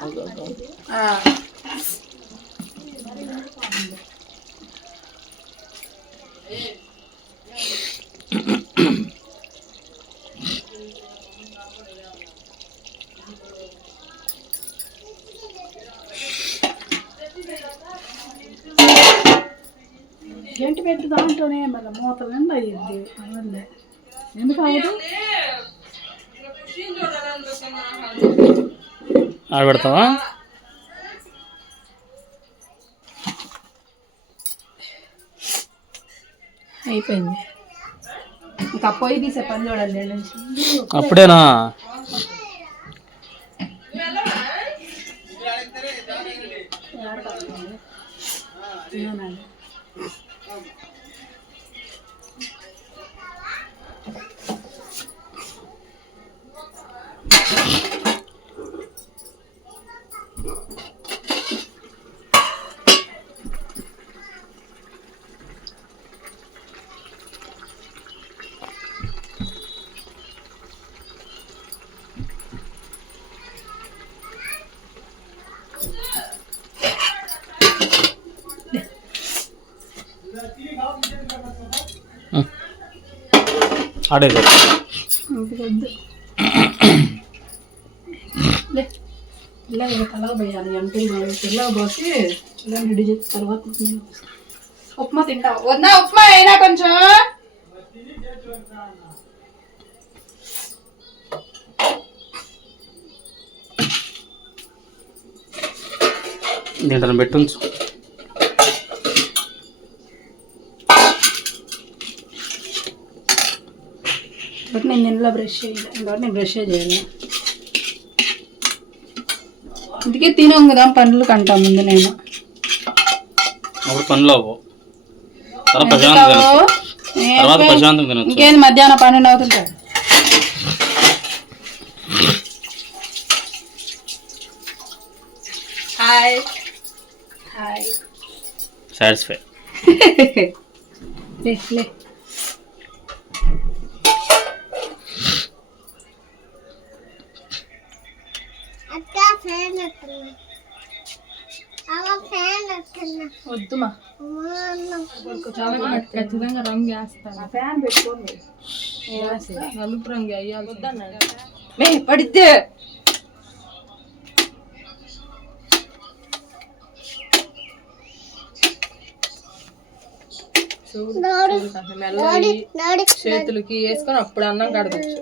ఆ. గంటి పెట్టి దాంట్లోనే మళ్ళీ మూతలు నిండా అయ్యింది అవన్నీ ఎందుకు అవ్వదు ఆగబెడతావా అయిపోయింది. ఇంకా పొయ్యి తీసే పని చూడాలి నేను. నుంచి ఆడేది పోయాలి అంటే పోసి తర్వాత ఉప్మా తింటా వద్దా ఉప్మా అయినా కొంచెం. దీంట్లో పెట్టుంచు కాబట్టి నేను ఇంట్లో బ్రష్ చేయాలి కాబట్టి నేను బ్రష్ చేయాలి అందుకే తినాం కదా పండ్లు కంటా ముందు నేను. అప్పుడు తర్వాత ఇంకేంది? మధ్యాహ్నం పన్నెండు అవుతుంటాడు హాయ్ హాయ్ సాటిస్ఫై లే లే. ఖచ్చితంగా రంగు వేస్తాను. నలుపు రంగు చూడు మెల్లగా చేతులకి వేసుకొని అప్పుడు అన్నం కడగచ్చు.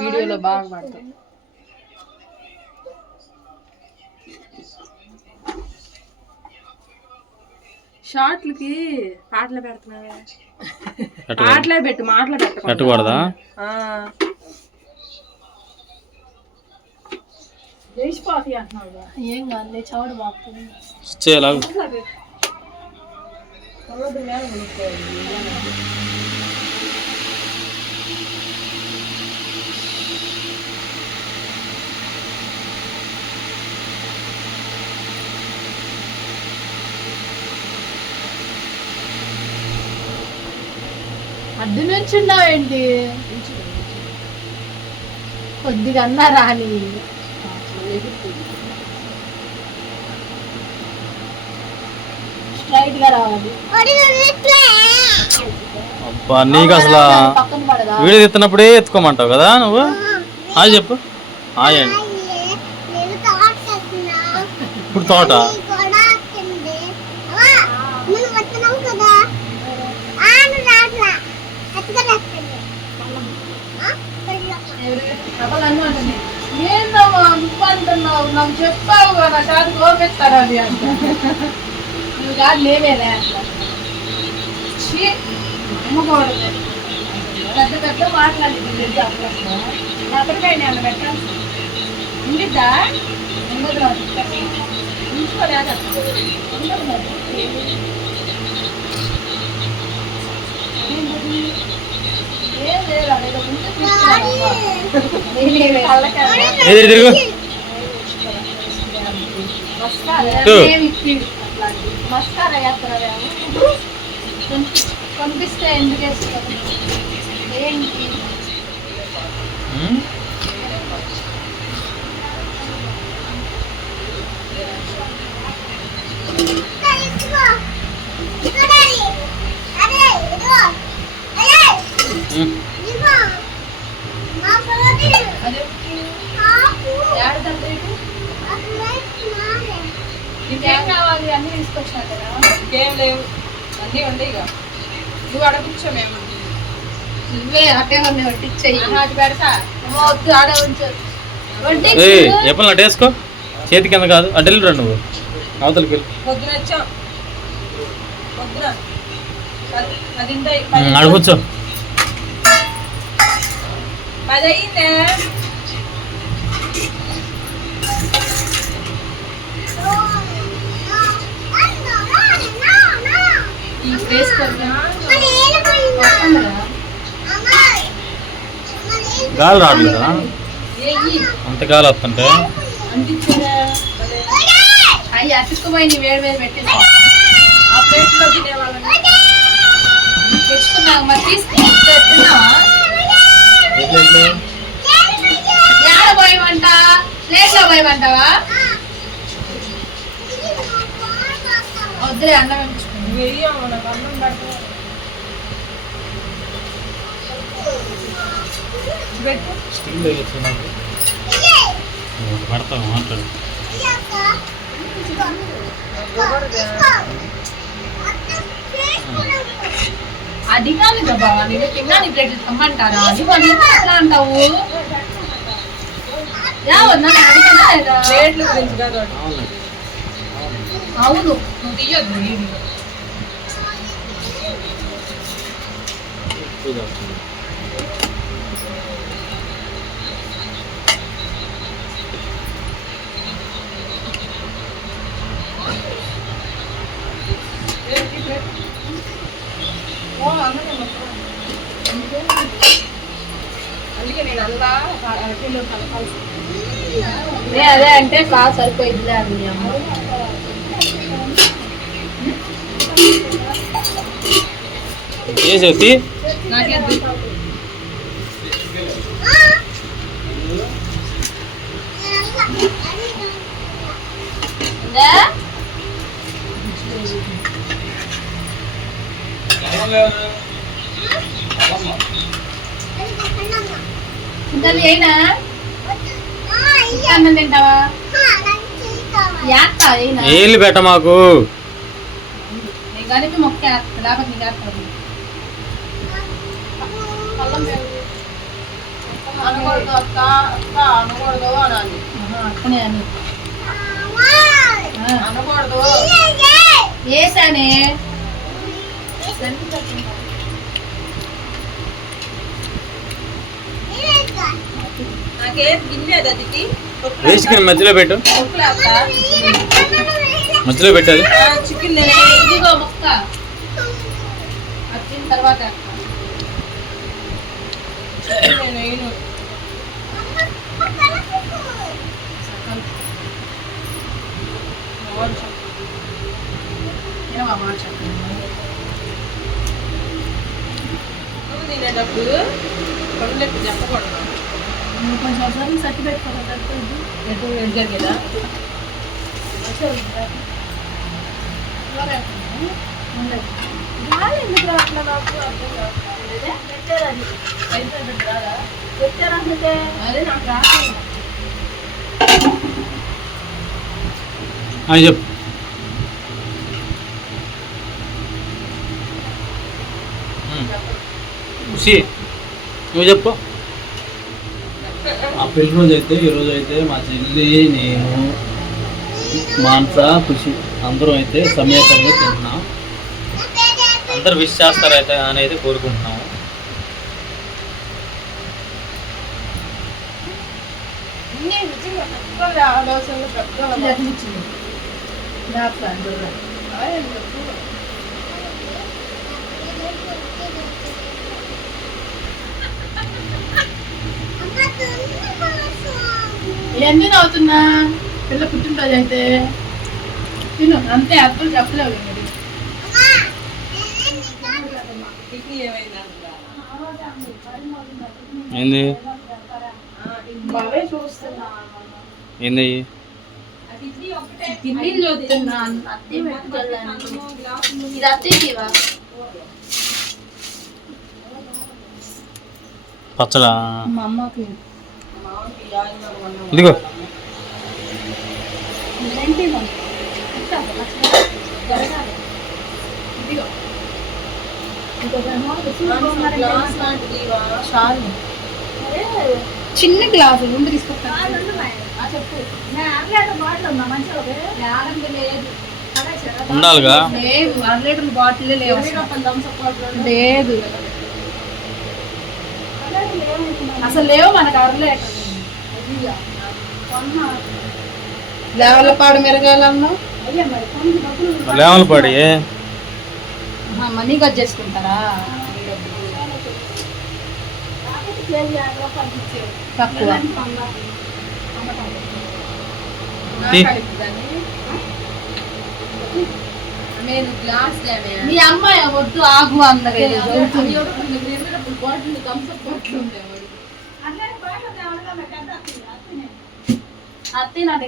వీడియోలో బాగా పడతాం. షార్ట్లకి పాటలు పెడుతున్నావే. పాటలే పెట్టు మాటలు పెట్టకుండా పెట్టకూడదా. ఏం కాదు చవడు బాగుంటుంది చేయాలి అడ్డు నుంచి ఉన్నావేంటి కొద్దిగా అన్నా రాని. స్ట్రైట్గా రావాలి. అబ్బా నీకు అసలు వీడియో తీస్తున్నప్పుడే ఎత్తుకోమంటావు కదా నువ్వు? హాయ్ చెప్పు. హాయ్ అండి. ఇప్పుడు తోట అవన్నీ అంటుంది ఏందమ్మా నువ్వు అంటున్నావు నాకు చెప్పావు కదా కాదు కోపిస్తాను అది అంట నువ్వు కాదు లేవేలే అట్లా పెద్ద పెద్ద మాట్లాడింది తెలుసా నేను పెట్టాను ఉండిద్దా ఉండదు ఉంచుకోలేదా ఉండదు ఎదురు తిరుగు కనిపిస్తే ఎందుకు వేసుకోవాలి ఏంటి ఉమ్. అదే ఏడదంటే ఇటు ఇంకేం కావాలి అన్ని తీసుకొచ్చినా కదా ఇంకేం లేవు అన్నీ ఉండే ఇక నువ్వు అడగచ్చు మేము నువ్వే అట్టే కొన్ని వడ్డిచ్చేయి నాటి పెడతా వద్దు ఆడ ఉంచు వడ్డీ ఏ ఎప్పుడు అటు వేసుకో? చేతి కింద కాదు. అటు వెళ్ళిరా నువ్వు. అవతలకి వెళ్ళి. అయ్యిందే ఈ ఫేస్ కొంచెం గాలి రావట్లేదా అంత గాలి వస్తుంటే? అంటించారా అయ్యి అతుక్కుపోయి నీ వేడి వేడి పెట్టేసి ఆ ప్లేట్లో తినేవాళ్ళని తెచ్చుకున్నావు మరి తీసుకుంటే తిన్నావా ఏడ పోయమంట ప్లేట్లో పోయమంటావా వద్దులే అన్నం ఎంచుకుని నువ్వు వెయ్యము నాకు అన్నం పెడతా పెట్టు పడతావు మాట్లాడు. అది కాదు కదా నేను తిన్నా నీ ప్లేట్ తెమ్మంటారా అది ఎట్లా అంటావు ప్లేట్ల గురించి కాదు అవును. నువ్వు తీయొద్దు వీడియో నేను అదే అంటే క్లాస్ సరిపోయిందిలే మీ అమ్మ. ఏ శక్తి నాకేద్దు ఇంకా అన్నం తింటావా? యాత్త అయినా ఏళ్ళు పెట్ట మాకు. మొక్క లేకపోతే నీకు అనకూడదు అక్క అక్క అనకూడదు అనాలి. అక్కనే అని. అనకూడదు. వేసానే వేసుకుని మధ్యలో పెట్టు. మధ్యలో పెట్టాలి చికెన్ తర్వాత. తినేటప్పుడు పనులెట్టు చెప్పకూడదు నువ్వు కొంచెం ఒకసారి సర్టి పెట్టుకోవాలి ఎటు ఎటు జరిగేదా గాలి ఎందుకు రావట్లే నాకు అర్థం కావట్లేదు. పెట్టారు అది. బయట పెట్టారా? పెట్టారు అందుకే. అదే నాకు రాలేదు అని చెప్పు ఉమ్. ఖుషి నువ్వు చెప్పు. ఆ పెళ్ళి రోజు అయితే ఈ రోజు అయితే మా చెల్లి నేను మాన్స ఖుషి అందరూ అయితే సమేతంగా తింటున్నాం. అందరు విష్ చేస్తారైతే కోరుకుంటున్నాము. నిజంగా పెద్ద ఆలోచనలు పెద్ద ఇది ఎట్లా ఇచ్చింది? డాక్టర్ అంటున్నా. ఆయన చెప్పు. ఎందుకు అవుతున్నా పిల్ల పుట్టినరోజు అయితే. తిను అంతే అర్థం చెప్పలేవు మరి ఏంది? పచ్చడా? మా అమ్మకి. ఇదిగో. చిన్న గ్లాసు ముందు తీసుకొస్తాను లేదు ఉండాలిగా? లేదు అర లీటర్ బాటిల్ లేవు లేదు. అసలు లేవు మనకు అర లీటర్. లేవలపాడు మెరగాలన్నా లేవలు పడి మనీ కట్ చేసుకుంటారా? తక్కువ. మీ అమ్మాయి వద్దు ఆగు అందరే బాటిల్ థమ్స్అప్ బాటిల్ ఉంది అత్తే నాన్న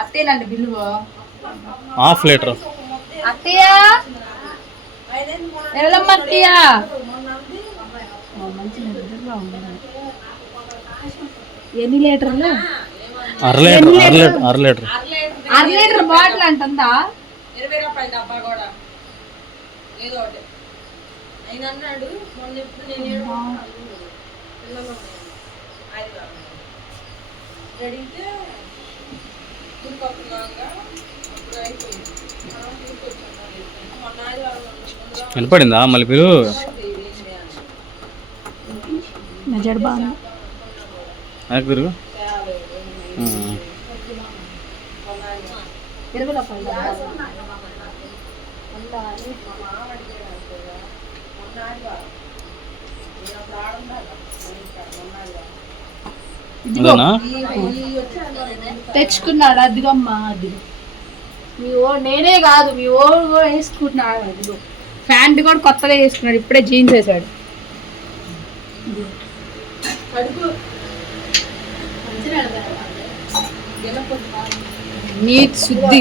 అత్తేనండి బిల్లు హాఫ్ లీటర్ అత్తయ్య? ఎవరమ్మ అత్తయ్య. ఎన్ని లీటర్లు? అర లీటర్ అర లీటర్. అర లీటర్ అర లీటర్ బాటిల్ అంటుందా? ఇరవై రూపాయల డబ్బా కూడా. ఏదో ఒకటి. ఆయన అన్నాడు మొన్న ఎప్పుడు నేను పిల్లలు అడిగితే వినపడిందా మళ్ళీ మీరు బాగా తిరుగు. తెచ్చుకున్నాడు అదిగమ్మా అది. మీ ఓ నేనే కాదు మీ ఓ కూడా వేసుకుంటున్నాడు అదిగో. ప్యాంట్ కూడా కొత్తగా వేసుకున్నాడు ఇప్పుడే జీన్స్ వేసాడు నీట్ శుద్ధి.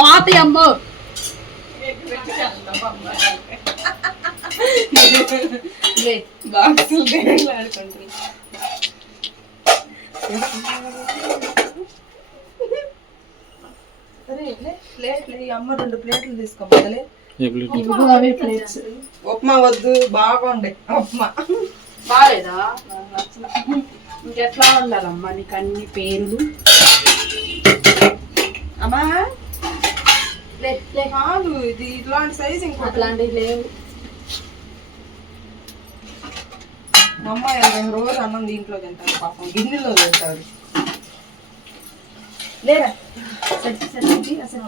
పాత అమ్మో. అమ్మ రెండు ప్లేట్లు ఉప్మా వద్దు బాగుండే ఉప్మా. బాగాలేదా? ఇంకెట్లా ఉండాలమ్మా నీకు అన్ని పేర్లు? అమ్మా కాదు ఇది ఇట్లాంటి సైజ్ ఇంకోటి అట్లాంటివి లేవు. మా అమ్మాయి రోజు అన్నం దీంట్లో తింటారు పాపం గిన్నెలో తింటారు లేదా సెట్ సెట్ అసలు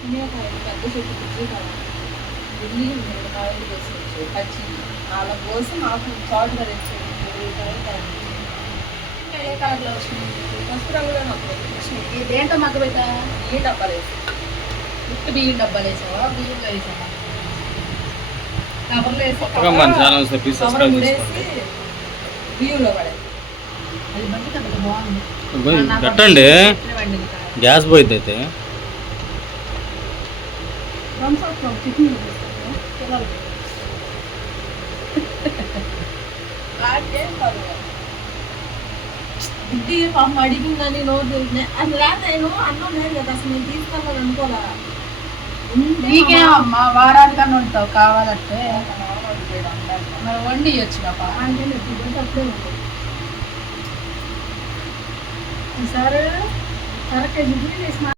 లే వాళ్ళ కోసం నాకు చాటుగా తెచ్చాడు పసుపు రంగులో నాకు దేంతో మగ్గ పెట్టా ఈ డబ్బాలు వేసి ఉత్త బియ్యం డబ్బాలు వేసావా బియ్యం వేసావా కవర్లో వేసి బియ్యంలో పడే అది బండి బాగుంది పెట్టండి. గ్యాస్ పోయిద్ది అయితే. థమ్స్ అప్ టిఫిన్ చేస్తాను. పిల్లలు. ఇది పాపం అడిగిందని నోరు నే- అది రాదు నేను అన్నం లేదు కదా అసలు నేను తీసుకోవాలని అనుకోలే నీకేమమ్మా వారానికన్నా ఉంటావు కావాలంటే మరి వండి ఇవ్వచ్చు సరే సరే కేజీ బియ్యం